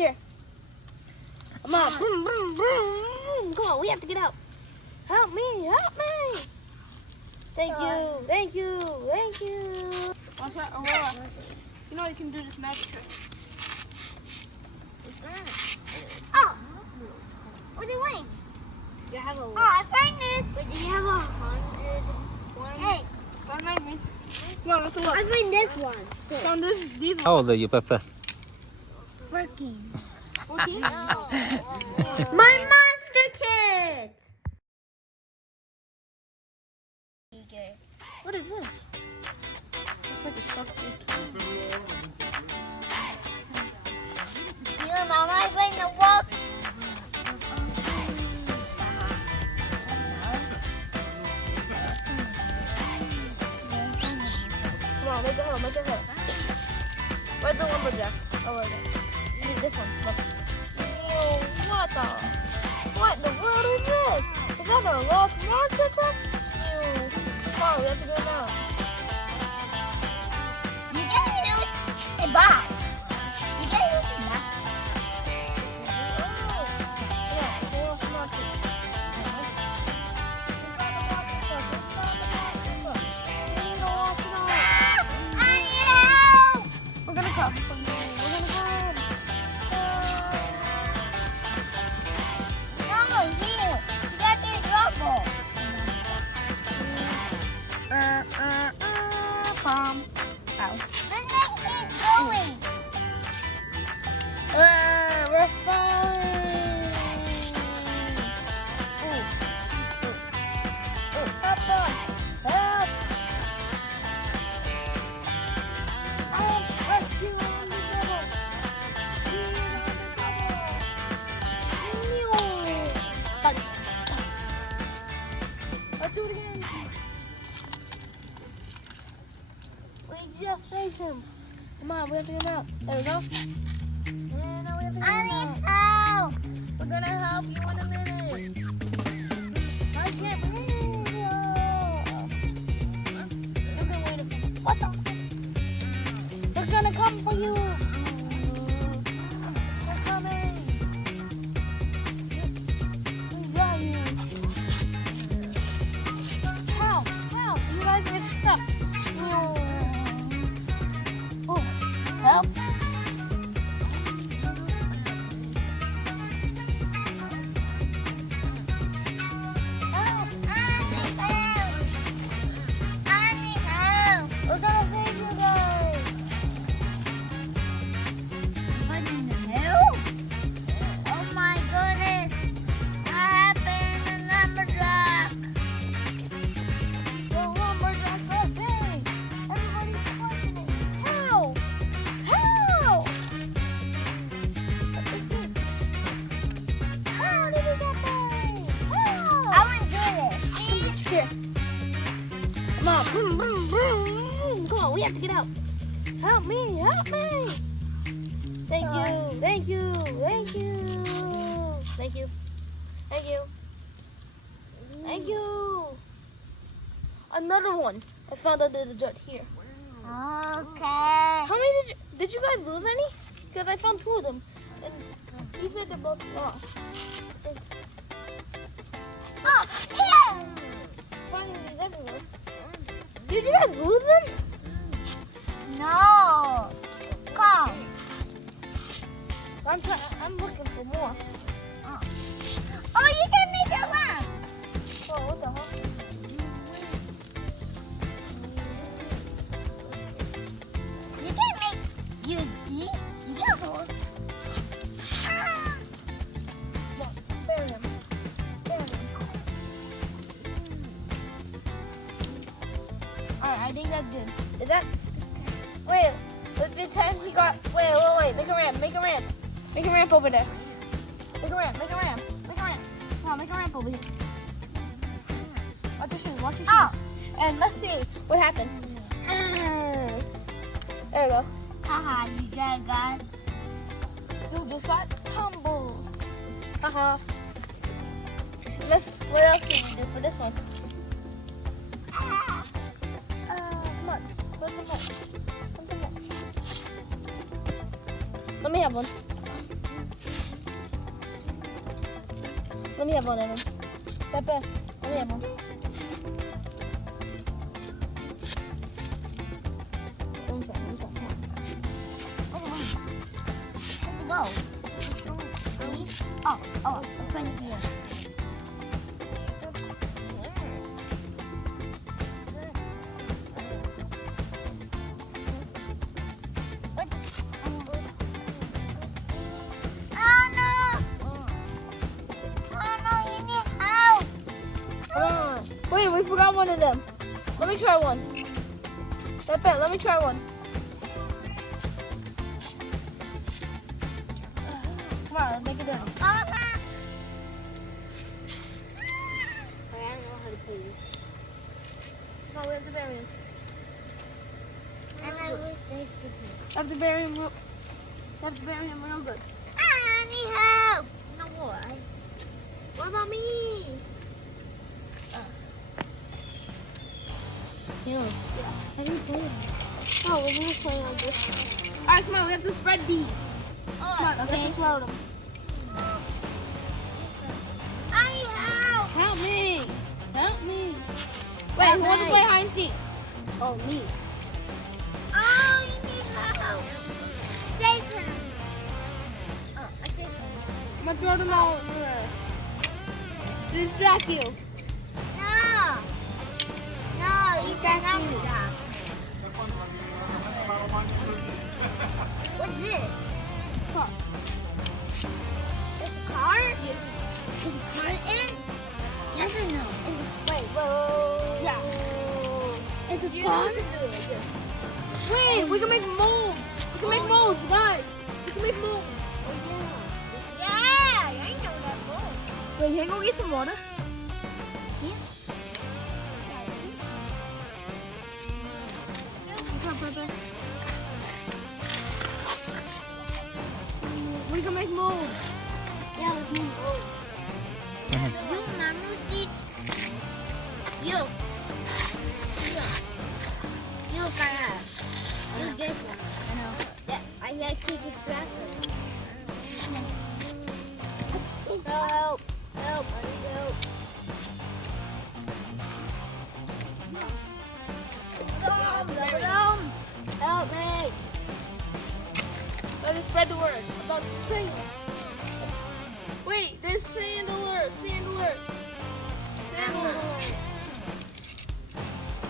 Here. Come on. Vroom, vroom, vroom. Come on, we have to get out. Help me, help me. Thank you, thank you, thank you. Watch out, Aurora. You know you can do this magic trick. Oh, what are you doing? You have a. Oh, I found this. Wait, do you have 101? Hey, Come on, let's look. I found this one. Found these How old are you, Peppe? Working. 14. My monster kit. What is this? Looks like a stuffed kid. You and Mama are going to walk. Come on, make it home, make it home. Where's the lumberjack? Oh, where is it? You need this one. Look. Whoa, what in the world is this? Is that a lost monster truck? Come on, we have to go now. You can use a box. You can use a box. We're gonna come. We're gonna come. No, here. You got this rubble. Ow. Let's keep going. We're fine. Help us. Help. Rescue on the devil. Let's do it again. We just saved him. Come on, we have to get him out. There we go. Yeah, now we have to get I him out. need help. We're gonna help you in a minute. I can't breathe. Okay, wait a minute. What the? They're gonna come for you. They're coming. We got you. Help! Help! You guys are stuck. Oh, help! We're gonna save you guys. Oh my goodness. What happened in the lumberjack? The lumberjack's okay. Everybody's questioning. How? How? What is this? How did he get there? How? I want to do this. Here. Come on. Boom, boom, boom. Come on, we have to get out. Help me, help me. Thank you, thank you, thank you. Thank you. Thank you. Thank you. Another one. I found under the dirt here. Okay. How many did you guys lose any? Because I found 2 of them. And he said they're both lost. Oh, here. Finding these everywhere. Did you guys lose them? No. Come. I'm looking for more. Oh, you can make a lamp. Oh, what the hell? You can make, you see? You. Ah. Look, bury him. Bury him. Alright, I think that's good. Is that... Wait, let's pretend he got... Wait. Make a ramp, make a ramp. Make a ramp over there. Make a ramp, make a ramp. Make a ramp. Come on, make a ramp over here. Watch your shoes, watch your shoes. Oh. And let's see what happened. There we go. Haha, you got. You just got tumbled. Haha. What else can we do for this one? Ah. Come on. Put them up. Put them up. Let me have one. Let me have one of them. Pepe, let me have one. Let me try, come on. Where's it go? Oh, it's right here. Come on. Wait, we forgot one of them. Let me try one. Pepe, let me try one. Come on, let's make it done. I don't know how to play this. No, we have to bury him. And I wish they could. Have to bury him real. Have to bury him real good. I need help. No what? What about me? Yeah. How do you play it? Oh, we're gonna play on this one. All right, come on. We have to spread these. Come on, we have to throw them. I need help. Help me! Help me! Wait, who wants to play hide and seek? Oh, me. Oh, you need help. Save him. Oh, I saved him. I'm gonna throw them all over there. To distract you. No. No, you cannot do that. What's this? Huh. It's a car? Yes. Is it car in? Yes or no? Wait, whoa. Yeah. It's a You car? know what to do it, yes. Wait, we can make molds. We can make molds, guys. We can make molds. Yeah, I know that boat. Wait, can I go get some water? What's up, Pepe? We can make molds. Yeah, let's move over. You, Mama, see? You, Kaya. You this one. I know. Yeah, I got to keep it tracker. Help! Help! I need help. Help me! Let's spread the word about the train. Wait, there's sandalers!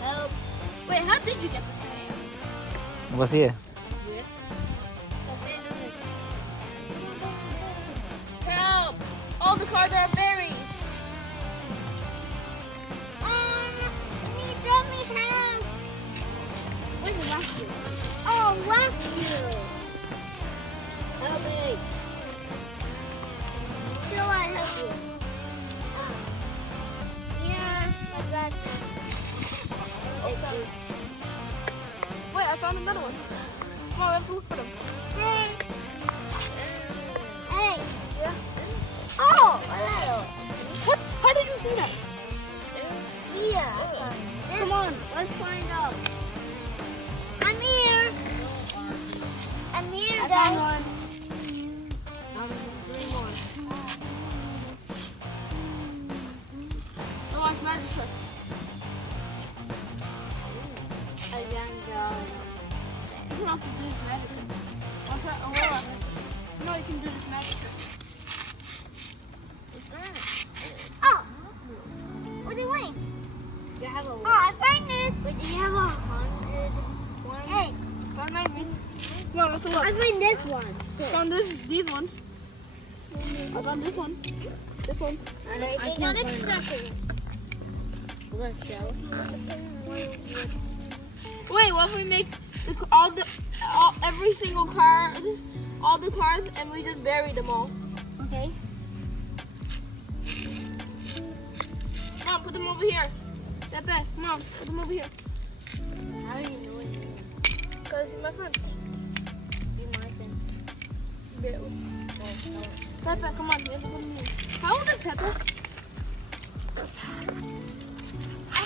Help! Wait, how did you get this sand? What's here? Help! All the cars are buried. Where's the rescue? Oh, rescue! Help me! Still I help you. Yeah, my bad. Wait, I found another one. Come on, we have to look for them. Hey. Hey. Yeah. Oh, hello. What? How did you see that? Yeah. Come on, let's find out. I'm here. I'm here, I guys. found one. Three more. Oh, watch magic trick. I don't know. You can also do this magic trick. Watch that aurora. No, you can do this magic trick. Oh. What are you doing? You have a. Oh, I find this. Wait, do you have 100 one? Hey, Find that one. Come on, let's go I look. find this one. Found these ones. I found this one. This one. And I think can't on find it second. Let's show. Wait, what if we make every single car, all the cars, and we just bury them all? Okay. Come on, put them over here. Pepe, come on, put them over here. How do you know it? Because my friend. You might think. Barely. Pepe, come on, we have to put them in. How old is Pepe?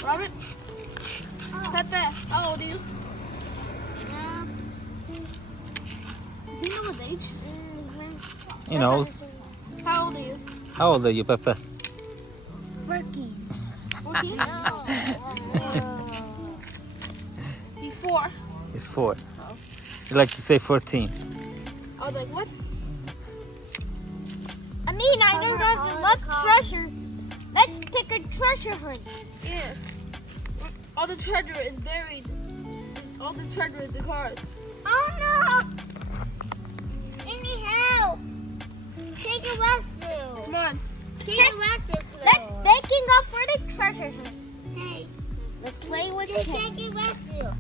Robert? Pepe, how old are you? Do you know his age? He knows. How old are you? How old are you, Peppe? Working. 14? No. He's 4. He's 4. You like to say 14. I was like, what? I mean, I Cover don't all have the enough cars. treasure. Let's take a treasure hunt. Yeah. All the treasure is buried. All the treasure is the cars. Oh no! Let me help. Take a rescue. Come on. Take a rescue. Let's making up for the treasure hunt. Hey, Let's play with just him. take a rescue.